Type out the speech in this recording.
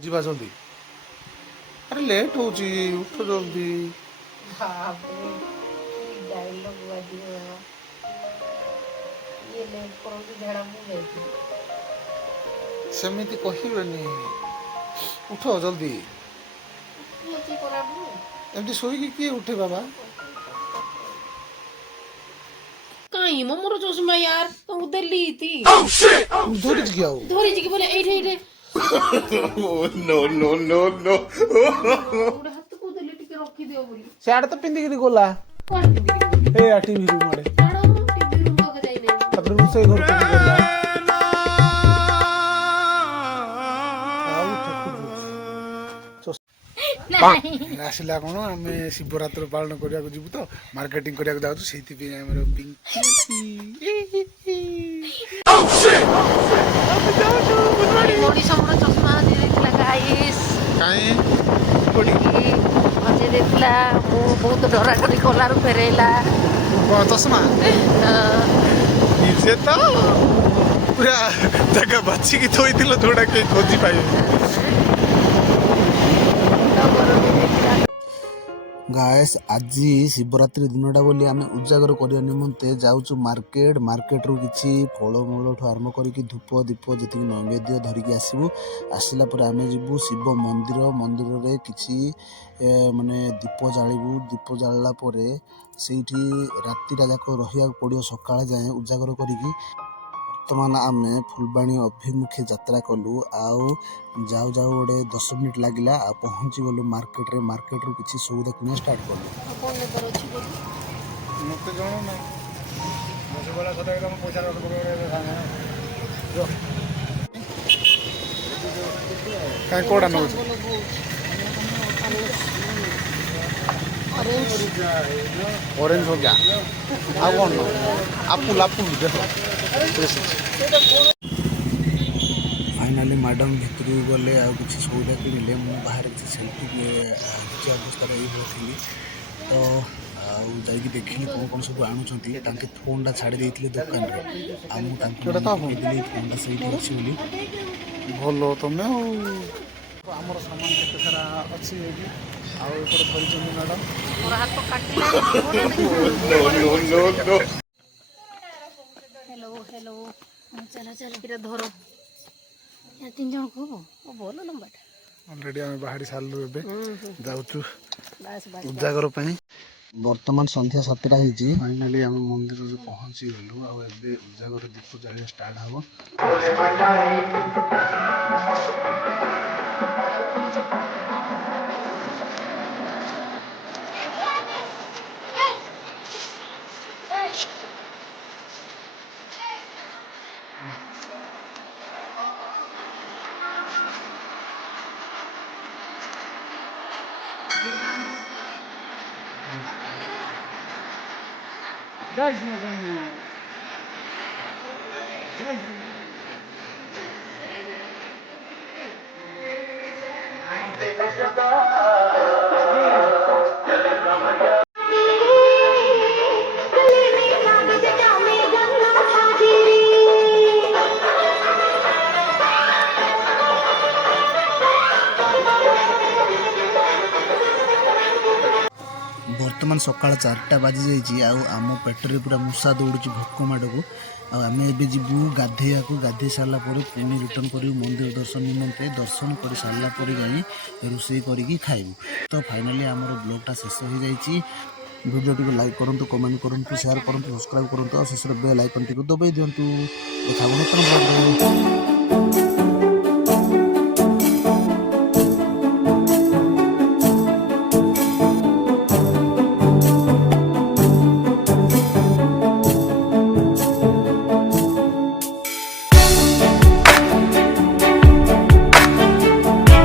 ଯିବା ଜଲ୍ଦି। ଆରେ ଲେଟ୍ ହଉଛି, ଉଠ ଜଲ୍ଦି। ସେମିତି କହିବେନି, ଉଠ ଜଲ୍ଦି। ଏମିତି ଶୋଇକି କିଏ ଉଠେ ବାବା? କାଇଁ ମୋର ଚଷମା यार ତମକୁ ଦେଲି ତି ଧରିଛି କି ଆଉ? ଧରିଛି କି ବୋଲେ ଏଇଠି ଏଇଠି नो नो नो नो ଗୋଟେ ହାତକୁ ଦେଲି ଟିକେ ରଖିଦିଅ ବୋଲି ସିଆଡେ ତ ପିନ୍ଧିକିରି ଗଲା। କଣ ପିନ୍ଧିକି ଏ ଟିଭି ରୁମ୍ ଆଡେ, ଛାଡ଼ ଟିଭି ରୁମ୍ ପାଖେ ଯାଇନାହିଁ। ତାପରେ ରୋଷେଇ ଘରକୁ ବି ଗଲା। ଆଉ ଆସିଲା କଣ, ଆମେ ଶିବରାତ୍ରି ପାଳନ କରିବାକୁ ଯିବୁ ତ, ମାର୍କେଟିଂ କରିବାକୁ ଯାଉଛୁ, ସେଇଥିପାଇଁ ଆମର ମଣିଷଙ୍କର ଚଷମା ହଜି ଦେଇଥିଲା ଗାଇସ୍। କାଇଁ ହଜି ଦେଇଥିଲା, ମୁଁ ବହୁତ ଡରାଡରି କଲାରୁ ଫେରେଇଲା ଚଷମା ନିଜେ ତ ପୁରା ଜାଗା ବାଛିକି ଥୋଇଥିଲ ଯୋଉଟା କେହି ଖୋଜି ପାଇବେ। ଗାଏସ୍, ଆଜି ଶିବରାତ୍ରି ଦିନଟା ବୋଲି ଆମେ ଉଜାଗର କରିବା ନିମନ୍ତେ ଯାଉଛୁ ମାର୍କେଟରୁ କିଛି ଫଳମୂଳଠୁ ଆରମ୍ଭ କରିକି ଧୂପ ଦୀପ ଯେତିକି ନୈବେଦ୍ୟ ଧରିକି ଆସିବୁ। ଆସିଲା ପରେ ଆମେ ଯିବୁ ଶିବ ମନ୍ଦିରରେ କିଛି ମାନେ ଦୀପ ଜାଳିବୁ। ଦୀପ ଜାଳିଲା ପରେ ସେଇଠି ରାତିଟା ଯାକ ରହିବାକୁ ପଡ଼ିବ, ସକାଳ ଯାଏଁ ଉଜାଗର କରିକି। ବର୍ତ୍ତମାନ ଆମେ ଫୁଲବାଣୀ ଅଭିମୁଖେ ଯାତ୍ରା କଲୁ, ଆଉ ଯାଉ ଯାଉ ଗୋଟେ 10 ମିନିଟ୍ ଲାଗିଲା, ଆଉ ପହଞ୍ଚି ଗଲୁ ମାର୍କେଟରୁ କିଛି ସଉଦା କିଣିବା ଷ୍ଟାର୍ଟ କଲୁ। ମତେ ଜଣା ନାହିଁ, କାଇଁ କୋଉଟା ନଉଛି? ऑरेंज हो गया, ଆଉ କ'ଣ ଆପୁଲ ଦେଖ। ଫାଇନାଲି ମ୍ୟାଡ଼ାମ୍ ଭିତରକୁ ଗଲେ, ଆଉ କିଛି ସଉଦା କିଣିଲେ। ମୁଁ ବାହାରେ କିଛି ସେଲ୍ଫି କିଛି ଅବସ୍ଥାରେ ଏଇଭଳି ଥିଲି ତ, ଆଉ ଯାଇକି ଦେଖିଲି କ'ଣ ସବୁ ଆଣୁଛନ୍ତି। ତାଙ୍କେ ଫୋନ୍ଟା ଛାଡ଼ି ଦେଇଥିଲେ ଦୋକାନରେ, ଆଉ ମୁଁ ତାଙ୍କୁ କହିଦେଲି ଫୋନ୍ଟା ସେଇଠି ଅଛି ବୋଲି। ଭଲ ତମେ ଆଉ, ଆମର ସାମାନ କେତେ ସାରା ଅଛି ଏଇଠି, ଆଉ ଏପଟେ ଧରିଛନ୍ତି ମ୍ୟାଡ଼ାମ୍। ମୋର ହାତ କାଟିଲା। हेलो चलो चलो धर यार 3 जन को बोल लंबाटा ऑलरेडी आम बाहरी सारू ए जाऊँ उजागर बर्तमान संध्या 7टा होती। फाइनाली आम मंदिर पहुँची गलु, आबे उजागर दीप जालिया स्टार्ट हम। ବର୍ତ୍ତମାନ ସକାଳ 4ଟା ବାଜି ଯାଇଛି, ଆଉ ଆମ ପେଟରେ ପୁରା ମୂଷା ଦୌଡ଼ୁଛି ଭୋକ ମାଡ଼କୁ। ଆଉ ଆମେ ଏବେ ଯିବୁ ଗାଧେଇବାକୁ। ଗାଧେଇ ସାରିଲା ପରେ ପୁଣି ରିଟର୍ନ କରିବୁ ମନ୍ଦିର ଦର୍ଶନ ନିମନ୍ତେ। ଦର୍ଶନ କରି ସାରିଲା ପରେ ଯାଇ ରୋଷେଇ କରିକି ଖାଇବୁ। ତ ଫାଇନାଲି ଆମର ବ୍ଲଗ୍ଟା ଶେଷ ହୋଇଯାଇଛି। ଭିଡ଼ିଓଟିକୁ ଲାଇକ୍ କରନ୍ତୁ, କମେଣ୍ଟ କରନ୍ତୁ, ସେୟାର କରନ୍ତୁ, ସବସ୍କ୍ରାଇବ୍ କରନ୍ତୁ ଆଉ ଶେଷରେ ବେଲ୍ ଆଇକନ୍ଟିକୁ ଦବାଇ ଦିଅନ୍ତୁ। ଦେଖା ହେବ ନୂତନ ବ୍ଲଗ୍ରେ।